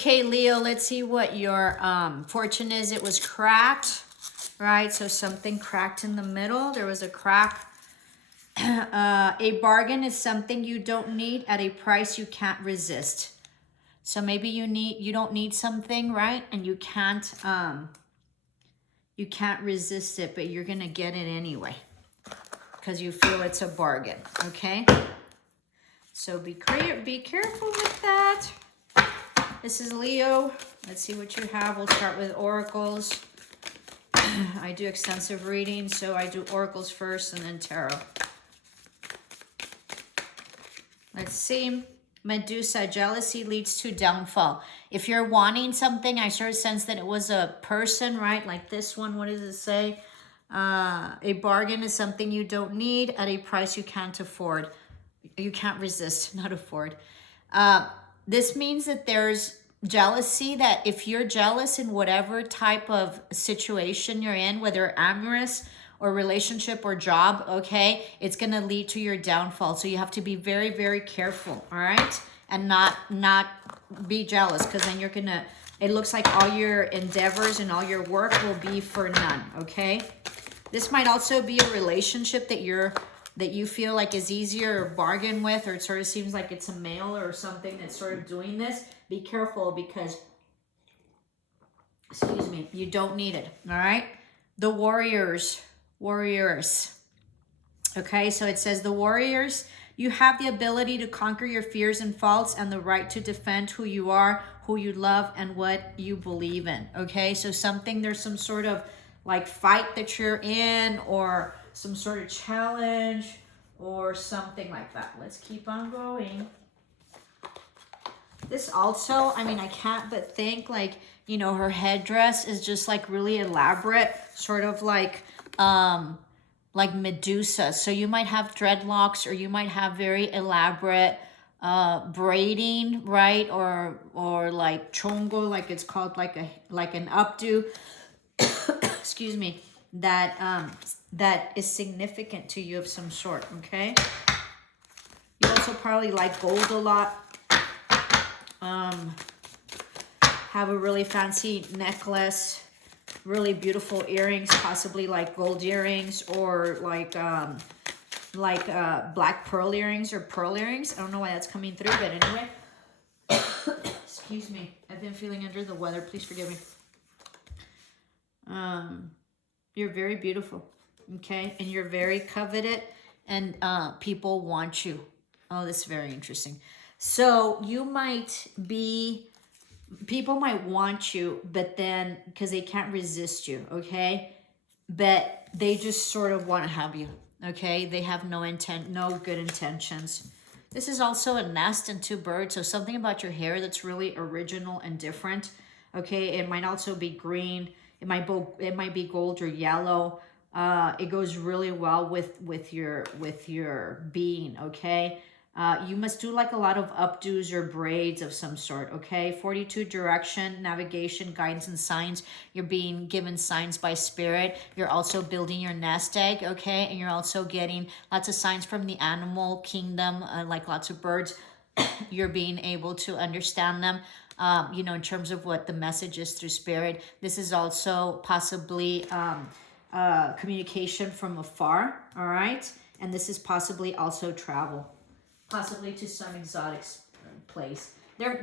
Okay, Leo, let's see what your fortune is. It was cracked, right? So something cracked in the middle. There was a crack. A bargain is something you don't need at a price you can't resist. So maybe you don't need something, right? And you can't resist it, but you're gonna get it anyway because you feel it's a bargain. Okay. So be careful with that. This is Leo. Let's see what you have. We'll start with oracles. I do extensive readings, so I do oracles first and then tarot. Let's see. Medusa, jealousy leads to downfall. If you're wanting something, I sort of sense that it was a person, right? Like this one, what does it say? A bargain is something you don't need at a price you can't afford. You can't resist, not afford. This means that there's jealousy, that if you're jealous in whatever type of situation you're in, whether amorous or relationship or job, okay, it's going to lead to your downfall. So you have to be very, very careful, all right? And not be jealous, because then you're going to, it looks like all your endeavors and all your work will be for none, okay? This might also be a relationship that you feel like is easier to bargain with, or it sort of seems like it's a male or something that's sort of doing this. Be careful because, excuse me, you don't need it, all right? The warriors. Okay, so it says the warriors, you have the ability to conquer your fears and faults and the right to defend who you are, who you love, and what you believe in. Okay, so there's some sort of like fight that you're in, or some sort of challenge or something like that. Let's keep on going. This also, I mean, I can't but think like, you know, her headdress is just like really elaborate, sort of like Medusa. So you might have dreadlocks, or you might have very elaborate braiding, right? Or like chongo, like it's called, like an updo. Excuse me. That is significant to you of some sort, okay? You also probably like gold a lot. Have a really fancy necklace, really beautiful earrings, possibly like gold earrings, or like black pearl earrings or pearl earrings. I don't know why that's coming through, but anyway. Excuse me. I've been feeling under the weather. Please forgive me. You're very beautiful, okay? And you're very coveted, and people want you. Oh, that's very interesting. So you might be, people might want you, but then, because they can't resist you, okay? But they just sort of want to have you, okay? They have no good intentions. This is also a nest and two birds, so something about your hair that's really original and different, okay? It might also be green. It might be gold or yellow. It goes really well with your being, okay? You must do like a lot of updos or braids of some sort, okay? 42 direction, navigation, guidance, and signs. You're being given signs by spirit. You're also building your nest egg, okay? And you're also getting lots of signs from the animal kingdom, like lots of birds. You're being able to understand them, you know, in terms of what the message is through spirit. This is also possibly communication from afar, all right? And this is possibly also travel. Possibly to some exotic place.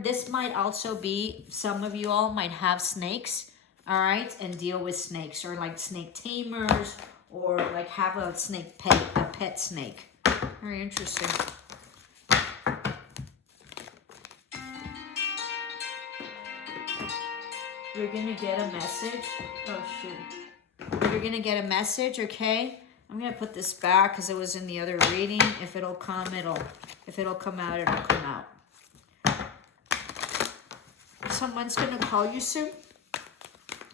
This might also be, some of you all might have snakes, all right, and deal with snakes, or like snake tamers, or like have a snake pet, a pet snake. Very interesting. You're gonna get a message. Oh shoot. You're gonna get a message, okay? I'm gonna put this back because it was in the other reading. If it'll come, if it'll come out, it'll come out. Someone's gonna call you soon.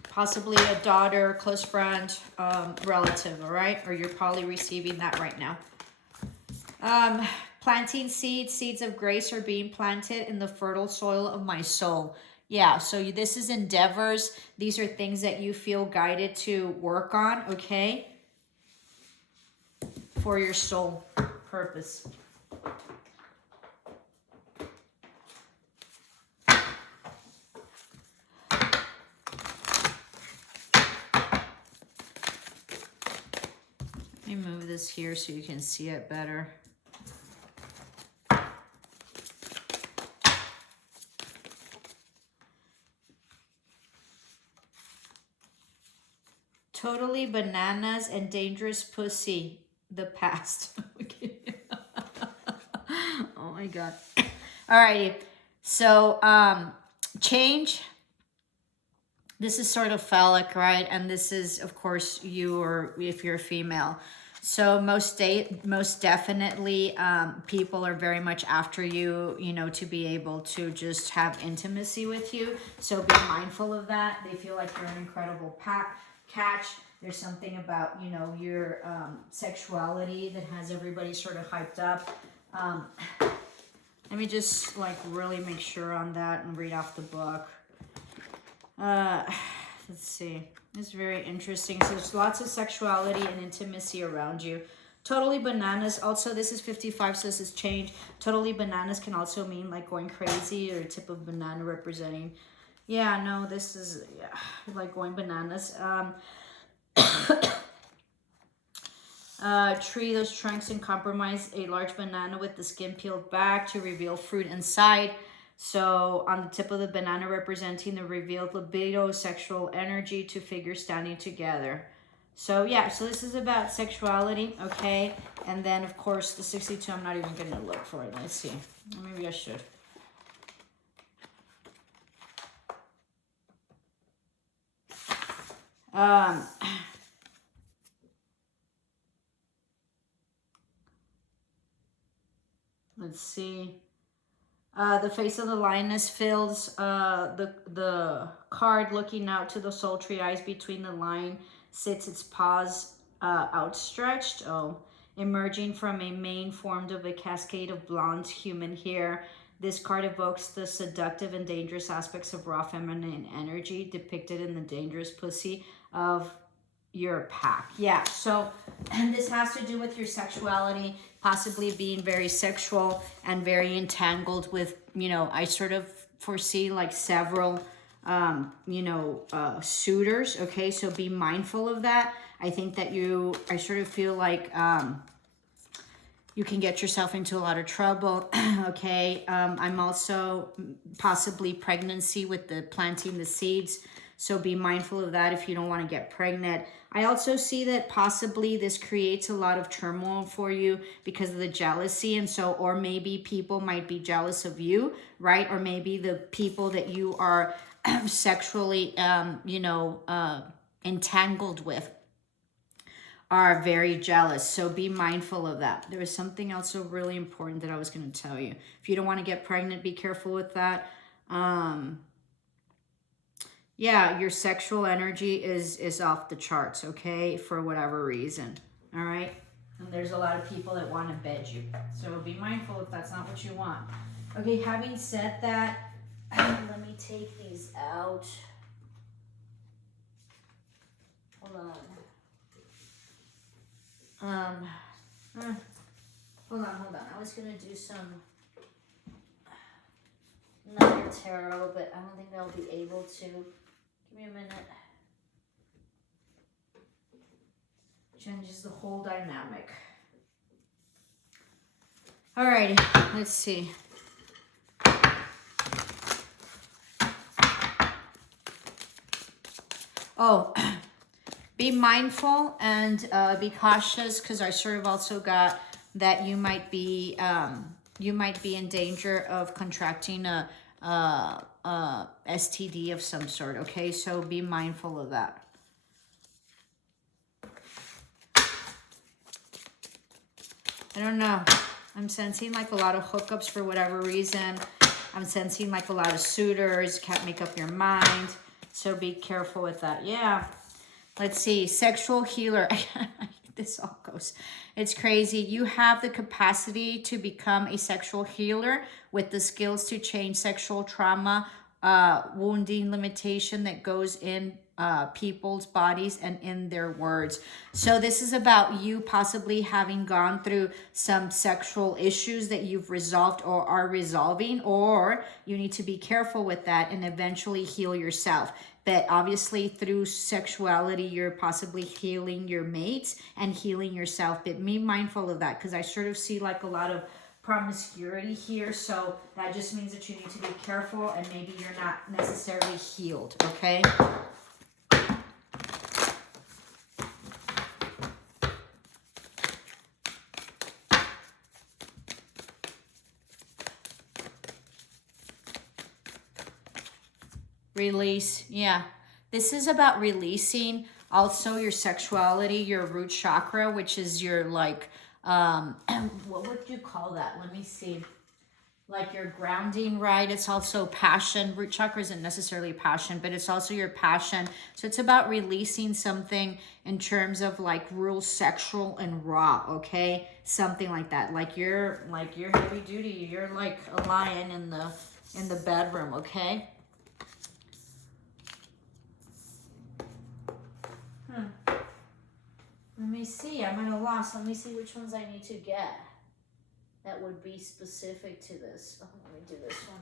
Possibly a daughter, close friend, relative, all right? Or you're probably receiving that right now. Planting seeds of grace are being planted in the fertile soil of my soul. Yeah, so this is endeavors. These are things that you feel guided to work on, okay? For your soul purpose. Let me move this here so you can see it better. Totally bananas and dangerous pussy. The past. Oh my God. Alrighty. So, change. This is sort of phallic, right? And this is, of course, you, or if you're a female. So most definitely, people are very much after you, you know, to be able to just have intimacy with you. So be mindful of that. They feel like you're an incredible catch. There's something about, you know, your sexuality that has everybody sort of hyped up. Let me just like really make sure on that and read off the book. Let's see. It's very interesting. So there's lots of sexuality and intimacy around you. Totally bananas. Also, this is 55, so this is change. Totally bananas can also mean like going crazy, or a tip of banana representing. Yeah, no, this is like going bananas. Tree those trunks and compromise a large banana with the skin peeled back to reveal fruit inside. So on the tip of the banana representing the revealed libido, sexual energy, two figures standing together. So yeah, so this is about sexuality, okay? And then of course the 62, I'm not even gonna look for it. Let's see, maybe I should. Let's see. The face of the lioness fills the card. Looking out to the sultry eyes between the line sits its paws outstretched. Oh, emerging from a mane formed of a cascade of blonde human hair. This card evokes the seductive and dangerous aspects of raw feminine energy depicted in the dangerous pussy of your pack. Yeah, so and this has to do with your sexuality, possibly being very sexual and very entangled with, you know, I sort of foresee like several suitors, okay? So be mindful of that. I think that I sort of feel like you can get yourself into a lot of trouble, okay? I'm also possibly pregnancy with the planting the seeds. So be mindful of that if you don't want to get pregnant. I also see that possibly this creates a lot of turmoil for you because of the jealousy. And so, or maybe people might be jealous of you, right? Or maybe the people that you are sexually, entangled with are very jealous. So be mindful of that. There is something else so really important that I was going to tell you. If you don't want to get pregnant, be careful with that. Yeah, your sexual energy is off the charts, okay, for whatever reason, all right? And there's a lot of people that want to bed you. So be mindful if that's not what you want. Okay, having said that, let me take these out. Hold on. Hold on. I was going to do another tarot, but I don't think I'll be able to. Give me a minute. Changes the whole dynamic. Alrighty, let's see. Oh, be mindful and be cautious, because I sort of also got that you might be in danger of contracting a STD of some sort, okay? So be mindful of that. I don't know. I'm sensing like a lot of hookups for whatever reason. I'm sensing like a lot of suitors. Can't make up your mind. So be careful with that. Yeah. Let's see. Sexual healer. This all goes. It's crazy. You have the capacity to become a sexual healer with the skills to change sexual trauma, wounding, limitation that goes in people's bodies and in their words. So this is about you possibly having gone through some sexual issues that you've resolved or are resolving, or you need to be careful with that and eventually heal yourself. But obviously through sexuality, you're possibly healing your mates and healing yourself. But be mindful of that, because I sort of see like a lot of promiscuity here. So that just means that you need to be careful and maybe you're not necessarily healed, okay? Release, yeah. This is about releasing also your sexuality, your root chakra, which is your like, what would you call that? Let me see. Like your grounding, right? It's also passion. Root chakra isn't necessarily passion, but it's also your passion. So it's about releasing something in terms of like real sexual and raw, okay? Something like that. Like you're heavy duty. You're like a lion in the bedroom, okay? Let me see. I'm at a loss. Let me see which ones I need to get that would be specific to this. Oh, let me do this one.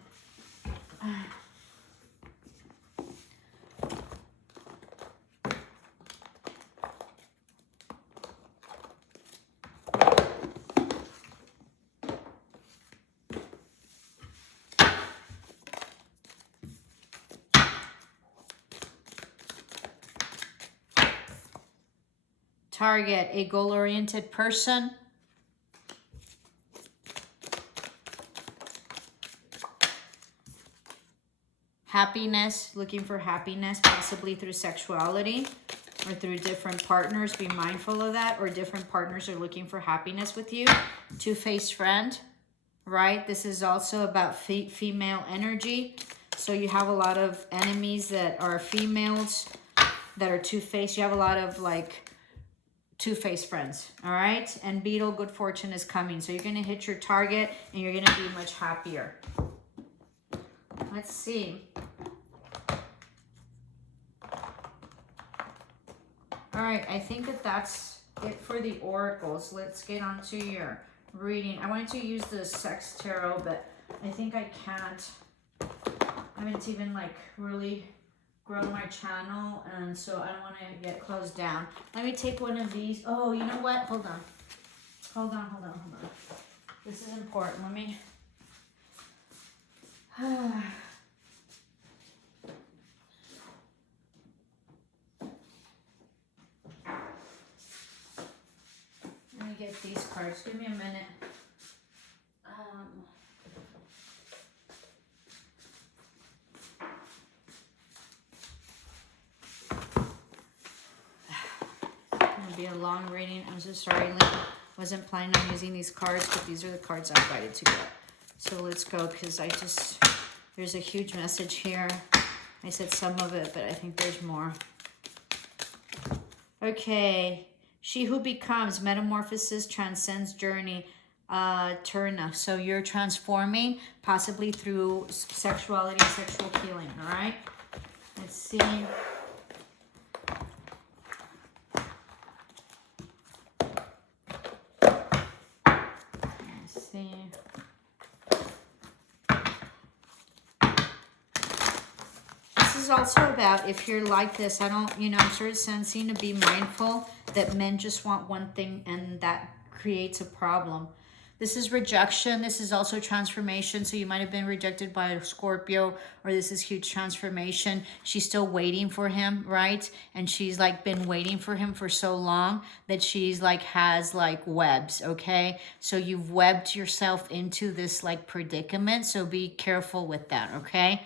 Target, a goal-oriented person. Happiness, looking for happiness, possibly through sexuality or through different partners. Be mindful of that. Or different partners are looking for happiness with you. Two-faced friend, right? This is also about female energy. So you have a lot of enemies that are females that are two-faced. You have a lot of like two-faced friends, all right? And Beetle, good fortune is coming. So you're going to hit your target and you're going to be much happier. Let's see. All right, I think that that's it for the oracles. Let's get on to your reading. I wanted to use the Sex Tarot, but I think I can't. I haven't even like really grown my channel, and so I don't want to get closed down. Let me take one of these. Oh, you know what? Hold on. Hold on. This is important. Let me... Let me get these cards. Give me a minute. It's gonna be a long reading. I'm so sorry, Lynn. Wasn't planning on using these cards, but these are the cards I invited to get. So let's go, because there's a huge message here. I said some of it, but I think there's more. Okay. She who becomes, metamorphosis, transcends journey, Turna. So you're transforming, possibly through sexuality and sexual healing, all right? Let's see. Let's see. This is also about, if you're like this, I'm sort of sensing to be mindful that men just want one thing and that creates a problem. This is rejection. This is also transformation. So you might have been rejected by a Scorpio, or this is huge transformation. She's still waiting for him, right? And she's like been waiting for him for so long that she's like has like webs, okay? So you've webbed yourself into this like predicament. So be careful with that, okay?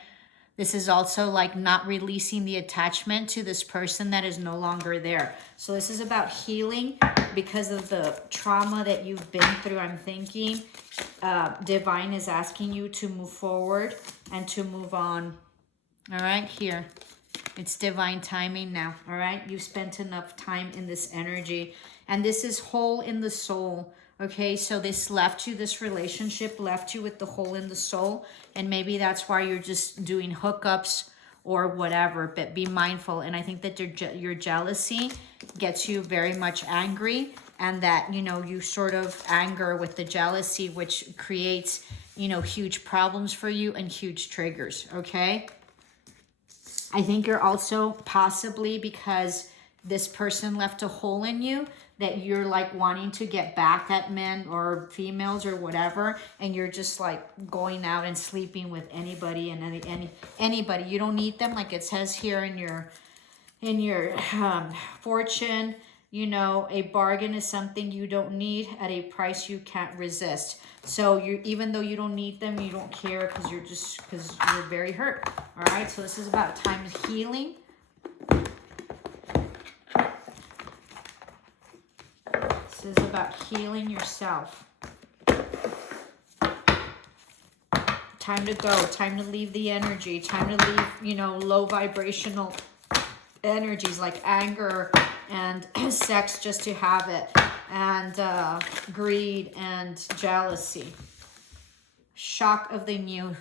This is also like not releasing the attachment to this person that is no longer there. So this is about healing because of the trauma that you've been through. I'm thinking Divine is asking you to move forward and to move on. All right, here. It's divine timing now, all right? You've spent enough time in this energy. And this is hole in the soul. Okay, so this relationship left you with the hole in the soul, and maybe that's why you're just doing hookups or whatever, but be mindful. And I think that your jealousy gets you very much angry, and that, you know, you sort of anger with the jealousy, which creates, you know, huge problems for you and huge triggers, okay? I think you're also possibly, because this person left a hole in you, that you're like wanting to get back at men or females or whatever, and you're just like going out and sleeping with anybody and anybody. You don't need them, like it says here in your fortune. You know, a bargain is something you don't need at a price you can't resist. So you, even though you don't need them, you don't care, because you're very hurt. All right, so this is about time healing. This is about healing yourself. Time to go, time to leave the energy, time to leave, you know, low vibrational energies like anger and sex just to have it, and greed and jealousy. Shock of the new.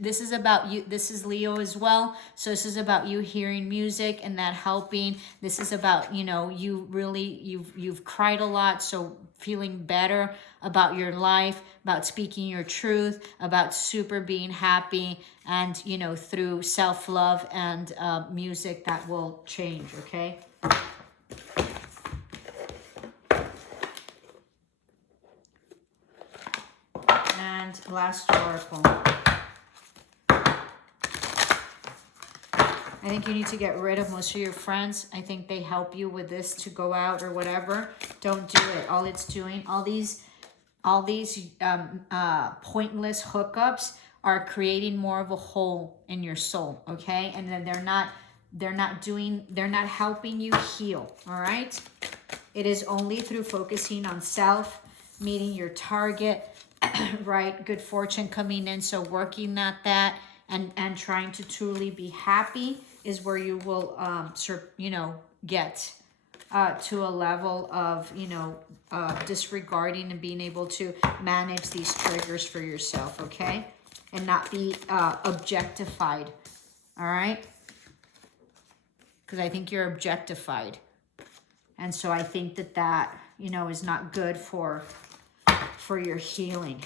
This is about you. This is Leo as well. So this is about you hearing music and that helping. This is about, you know, you really, you've cried a lot. So feeling better about your life, about speaking your truth, about super being happy, and, you know, through self-love and music that will change, okay? And last oracle. I think you need to get rid of most of your friends. I think they help you with this to go out or whatever. Don't do it. All it's doing, all these pointless hookups are creating more of a hole in your soul, okay? And then they're not helping you heal, all right? It is only through focusing on self, meeting your target, right? Good fortune coming in, so working at that and trying to truly be happy is where you will, you know, get to a level of, you know, disregarding and being able to manage these triggers for yourself, okay? And not be objectified, all right? Because I think you're objectified. And so I think that, you know, is not good for your healing.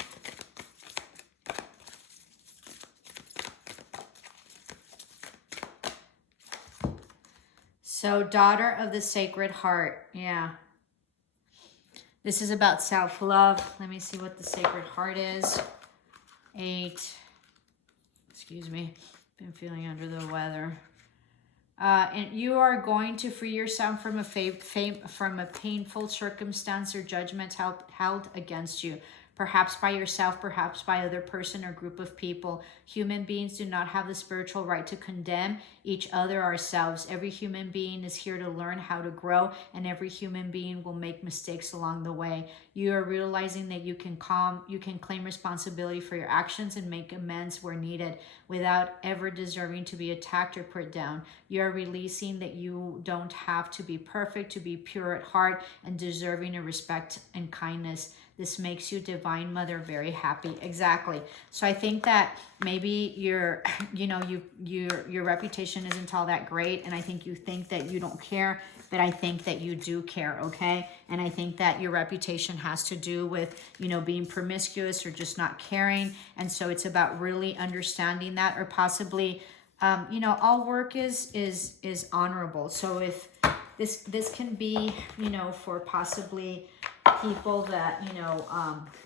So, daughter of the Sacred Heart, yeah. This is about self-love. Let me see what the Sacred Heart is. 8. Excuse me. Been feeling under the weather. And you are going to free yourself from a painful circumstance or judgment held against you. Perhaps by yourself, perhaps by other person or group of people. Human beings do not have the spiritual right to condemn each other, ourselves. Every human being is here to learn how to grow, and every human being will make mistakes along the way. You are realizing that you can claim responsibility for your actions and make amends where needed without ever deserving to be attacked or put down. You are releasing that you don't have to be perfect to be pure at heart and deserving of respect and kindness. This makes you, Divine Mother, very happy. Exactly. So I think that maybe your reputation isn't all that great, and I think you think that you don't care, but I think that you do care, okay? And I think that your reputation has to do with, you know, being promiscuous or just not caring, and so it's about really understanding that, or possibly, you know, all work is honorable. So if this can be, you know, for possibly people that, you know,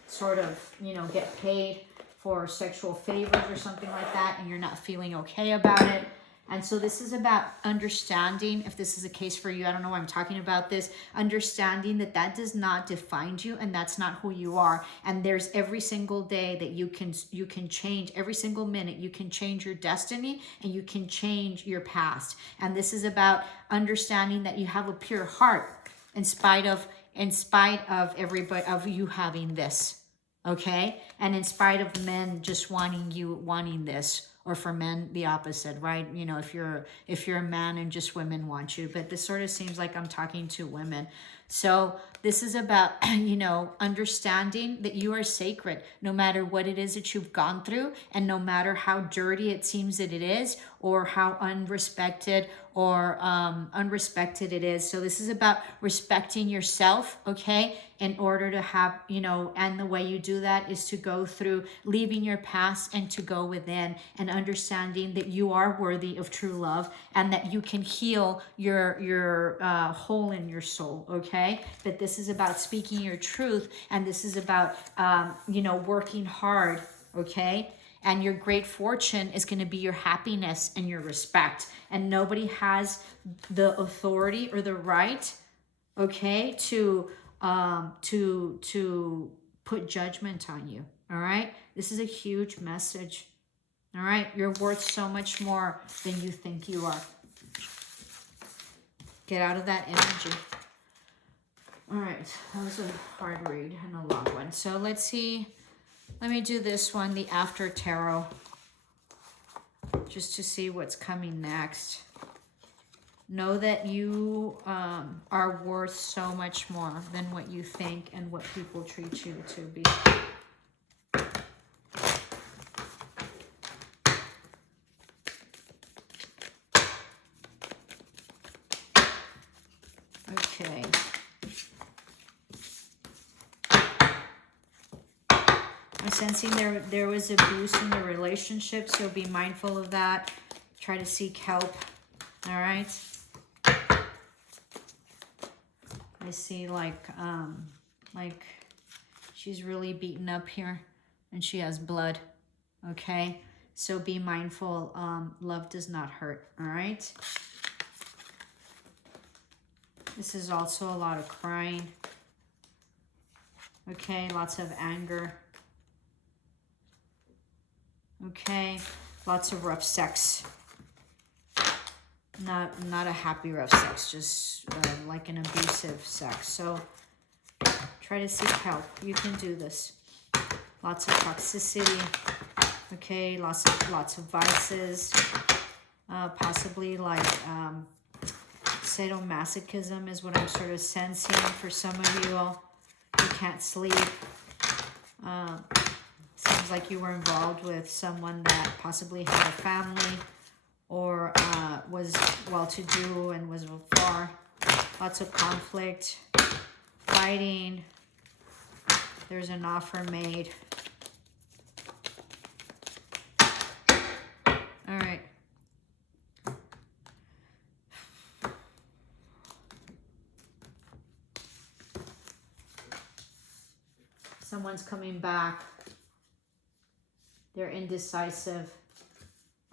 sort of, you know, get paid for sexual favors or something like that, and you're not feeling okay about it. And so this is about understanding, if this is a case for you, I don't know why I'm talking about this, understanding that that does not define you, and that's not who you are. And there's every single day that you can change, every single minute you can change your destiny, and you can change your past. And this is about understanding that you have a pure heart in spite of everybody, of you having this, okay? And in spite of men just wanting this, or for men the opposite, right? You know, if you're a man and just women want you, but this sort of seems like I'm talking to women. So this is about, you know, understanding that you are sacred, no matter what it is that you've gone through, and no matter how dirty it seems that it is, or how unrespected or unrespected it is. So this is about respecting yourself, okay? In order to have, you know, and the way you do that is to go through leaving your past and to go within and understanding that you are worthy of true love and that you can heal your hole in your soul, okay? But this is about speaking your truth, and this is about, you know, working hard, okay? And your great fortune is going to be your happiness and your respect. And nobody has the authority or the right, okay, to put judgment on you. All right. This is a huge message. All right. You're worth so much more than you think you are. Get out of that energy. All right. That was a hard read and a long one. So let's see. Let me do this one, the After Tarot, just to see what's coming next. Know that you are worth so much more than what you think and what people treat you to be. Okay. I'm sensing there was abuse in the relationship, so be mindful of that. Try to seek help. All right. I see like she's really beaten up here and she has blood. Okay. So be mindful. Love does not hurt. All right. This is also a lot of crying. Okay. Lots of anger. Okay. Lots of rough sex. Not a happy rough sex, just like an abusive sex. So try to seek help. You can do this. Lots of toxicity. Okay, lots of vices. Possibly like sadomasochism is what I'm sort of sensing for some of you all. You can't sleep. Seems like you were involved with someone that possibly had a family or was well-to-do and was far. Lots of conflict, fighting. There's an offer made. All right. Someone's coming back. They're indecisive.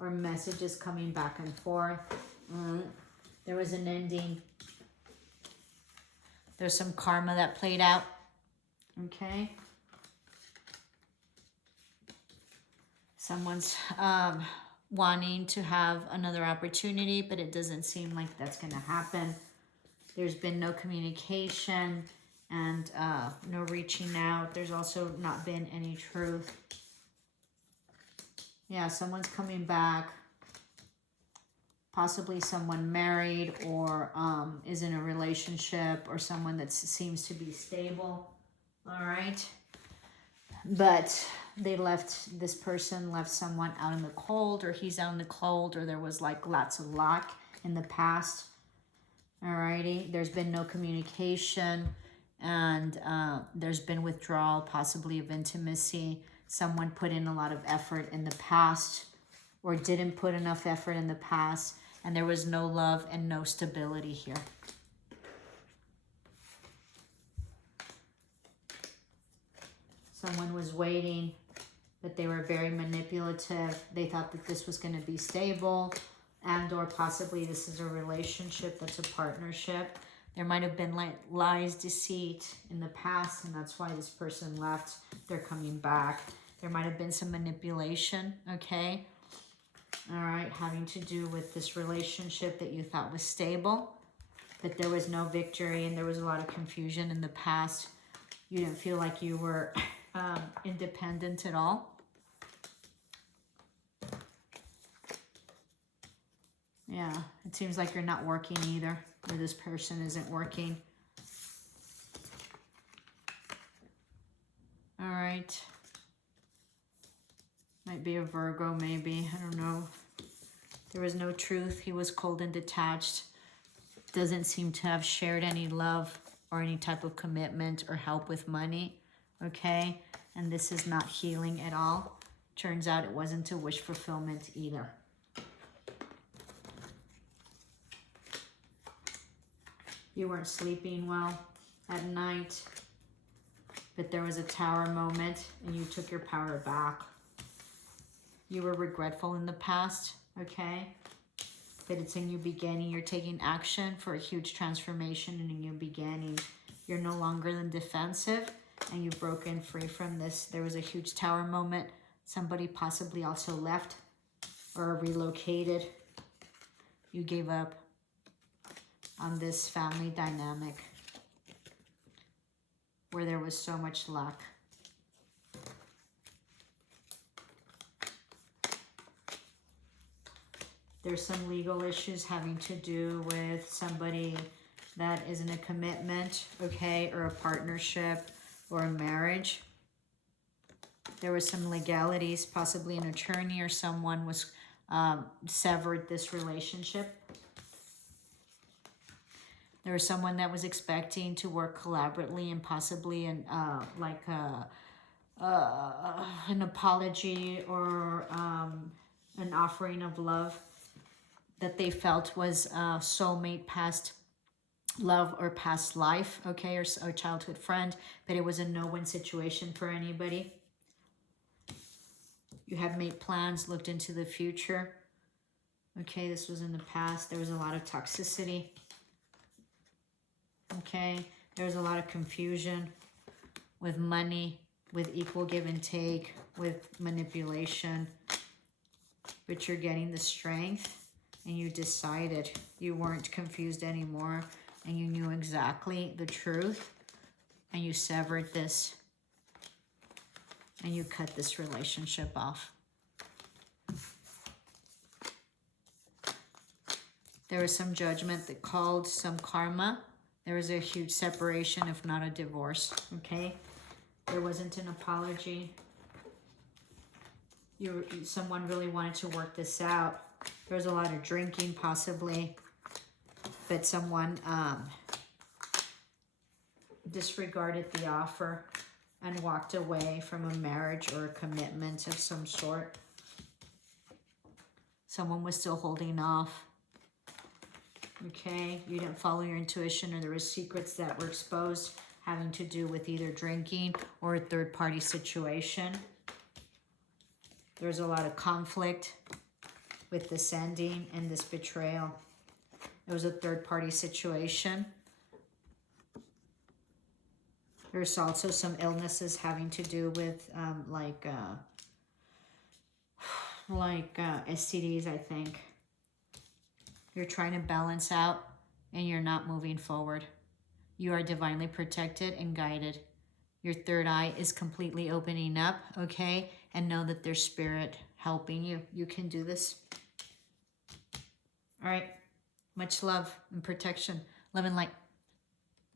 Or messages coming back and forth. There was an ending. There's some karma that played out. Okay. Someone's wanting to have another opportunity, but it doesn't seem like that's going to happen. There's been no communication and no reaching out. There's also not been any truth. Yeah, someone's coming back. Possibly someone married or is in a relationship, or someone that seems to be stable. All right. But this person left someone out in the cold, or he's out in the cold, or there was like lots of lack in the past. All righty. There's been no communication, and there's been withdrawal, possibly of intimacy. Someone put in a lot of effort in the past or didn't put enough effort in the past, and there was no love and no stability here. Someone was waiting, but they were very manipulative. They thought that this was going to be stable, and or possibly this is a relationship that's a partnership. There might have been like lies, deceit in the past, and that's why this person left. They're coming back. There might have been some manipulation, okay? All right, having to do with this relationship that you thought was stable, but there was no victory, and there was a lot of confusion in the past. You didn't feel like you were independent at all. Yeah, it seems like you're not working either, or this person isn't working. right. Might be a Virgo, maybe. I don't know. There was no truth. He was cold and detached. Doesn't seem to have shared any love or any type of commitment or help with money. Okay? And this is not healing at all. Turns out it wasn't a wish fulfillment either. You weren't sleeping well at night, but there was a tower moment and you took your power back. You were regretful in the past, okay? But it's a new beginning. You're taking action for a huge transformation and a new beginning. You're no longer in defensive and you've broken free from this. There was a huge tower moment. Somebody possibly also left or relocated. You gave up on this family dynamic where there was so much luck. There's some legal issues having to do with somebody that is in a commitment, okay, or a partnership or a marriage. There was some legalities, possibly an attorney or someone was severed this relationship. There was someone that was expecting to work collaboratively and possibly an apology or an offering of love that they felt was soulmate, past love or past life, okay, or a childhood friend, but it was a no-win situation for anybody. You have made plans, looked into the future. Okay, this was in the past. There was a lot of toxicity. Okay, there was a lot of confusion with money, with equal give and take, with manipulation. But you're getting the strength and you decided. You weren't confused anymore and you knew exactly the truth and you severed this and you cut this relationship off. There was some judgment that called some karma. There was a huge separation, if not a divorce, okay? There wasn't an apology. Someone really wanted to work this out. There was a lot of drinking, possibly, but someone disregarded the offer and walked away from a marriage or a commitment of some sort. Someone was still holding off. Okay, you didn't follow your intuition, or there were secrets that were exposed having to do with either drinking or a third-party situation. There's a lot of conflict with this ending and this betrayal. It was a third-party situation. There's also some illnesses having to do with STDs, I think. You're trying to balance out and you're not moving forward. You are divinely protected and guided. Your third eye is completely opening up, okay? And know that there's spirit helping you. You can do this. All right. Much love and protection. Love and light.